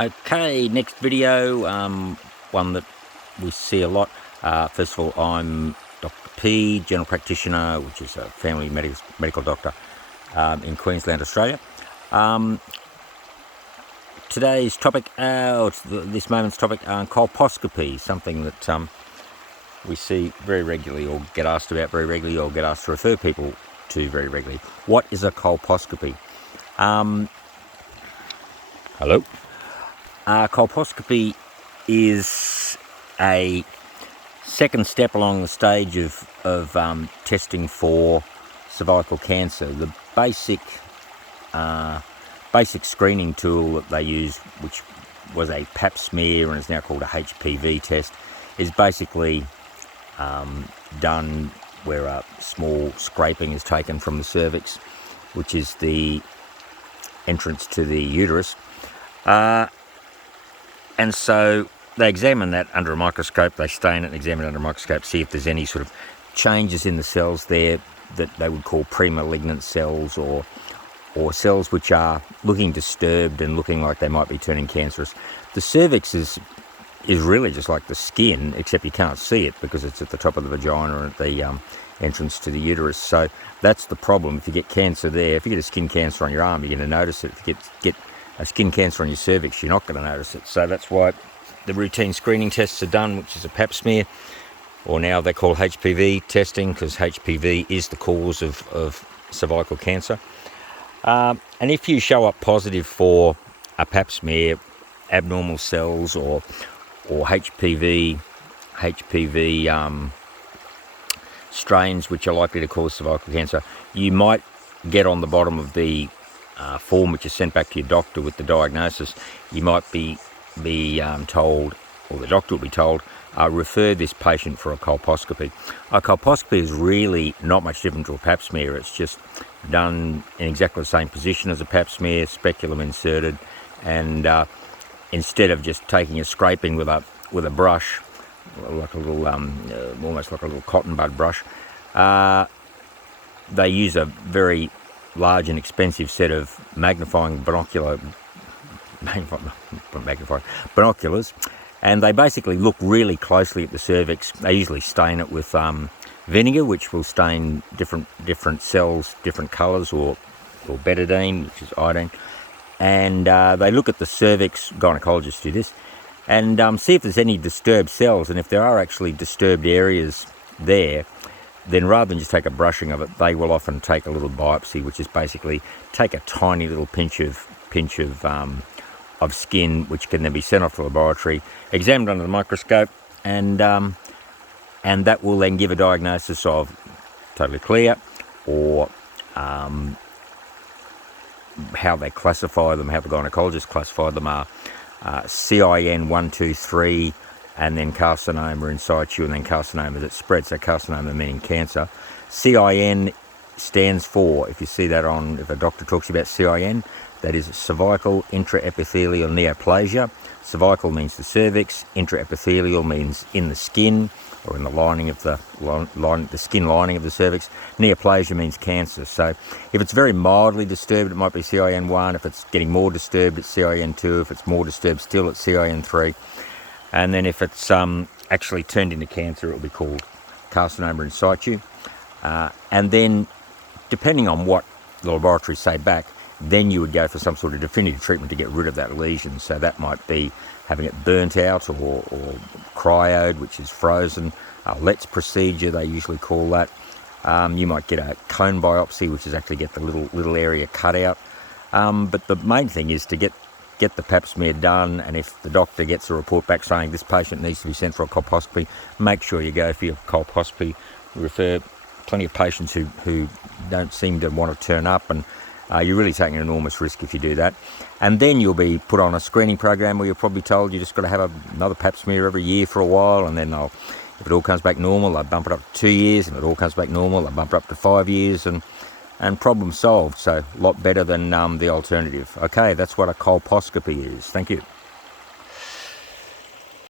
Okay, next video, one that we see a lot. First of all, I'm Dr. P, general practitioner, which is a family medical doctor in Queensland, Australia. Today's topic, this moment's topic, colposcopy, something that we see very regularly, or get asked about very regularly, or get asked to refer people to very regularly. What is a colposcopy? Hello? Colposcopy is a second step along the stage of testing for cervical cancer. The basic screening tool that they used, which was a pap smear and is now called a HPV test, is basically done where a small scraping is taken from the cervix, which is the entrance to the uterus. And so they examine that under a microscope, they stain it and examine it under a microscope, see if there's any sort of changes in the cells there that they would call pre-malignant cells, or cells which are looking disturbed and looking like they might be turning cancerous. The cervix is really just like the skin, except you can't see it because it's at the top of the vagina or at the entrance to the uterus. So that's the problem. If you get cancer there, if you get a skin cancer on your arm, you're going to notice it. If you get a skin cancer on your cervix, you're not going to notice it. So that's why the routine screening tests are done, which is a pap smear, or now they call HPV testing, because HPV is the cause of cervical cancer. And if you show up positive for a pap smear, abnormal cells or HPV strains which are likely to cause cervical cancer, you might get on the bottom of the form which is sent back to your doctor with the diagnosis. You might be told, or the doctor will be told, refer this patient for a colposcopy. A colposcopy is really not much different to a pap smear. It's just done in exactly the same position as a pap smear, speculum inserted, and instead of just taking a scraping with a brush, like a little almost like a little cotton bud brush, they use a very large and expensive set of binoculars, and they basically look really closely at the cervix. They usually stain it with vinegar, which will stain different cells, different colours, or betadine, which is iodine, and they look at the cervix, gynecologists do this, and see if there's any disturbed cells, and if there are actually disturbed areas there, then rather than just take a brushing of it, they will often take a little biopsy, which is basically take a tiny little pinch of skin, which can then be sent off to the laboratory, examined under the microscope, and that will then give a diagnosis of totally clear, or how they classify them, how the gynecologists classify them are CIN 1, 2, 3, and then carcinoma in situ, and then carcinoma that spreads. So carcinoma meaning cancer. CIN stands for, if you see that if a doctor talks about CIN, that is cervical intraepithelial neoplasia. Cervical means the cervix, intraepithelial means in the skin, or in the lining of the skin lining of the cervix. Neoplasia means cancer. So if it's very mildly disturbed, it might be CIN 1. If it's getting more disturbed, it's CIN 2. If it's more disturbed still, it's CIN 3. And then if it's actually turned into cancer, it will be called carcinoma in situ. And then, depending on what the laboratories say back, then you would go for some sort of definitive treatment to get rid of that lesion. So that might be having it burnt out, or cryoed, which is frozen. Let's procedure, they usually call that. You might get a cone biopsy, which is actually get the little area cut out. But the main thing is to get the pap smear done, and if the doctor gets a report back saying this patient needs to be sent for a colposcopy, make sure you go for your colposcopy. We refer plenty of patients who don't seem to want to turn up, and you're really taking an enormous risk if you do that. And then you'll be put on a screening program where you're probably told you just got to have another pap smear every year for a while, and then if it all comes back normal, they'll bump it up to 2 years. If it all comes back normal, they'll bump it up to 5 years, and problem solved. So a lot better than the alternative. Okay, that's what a colposcopy is. Thank you.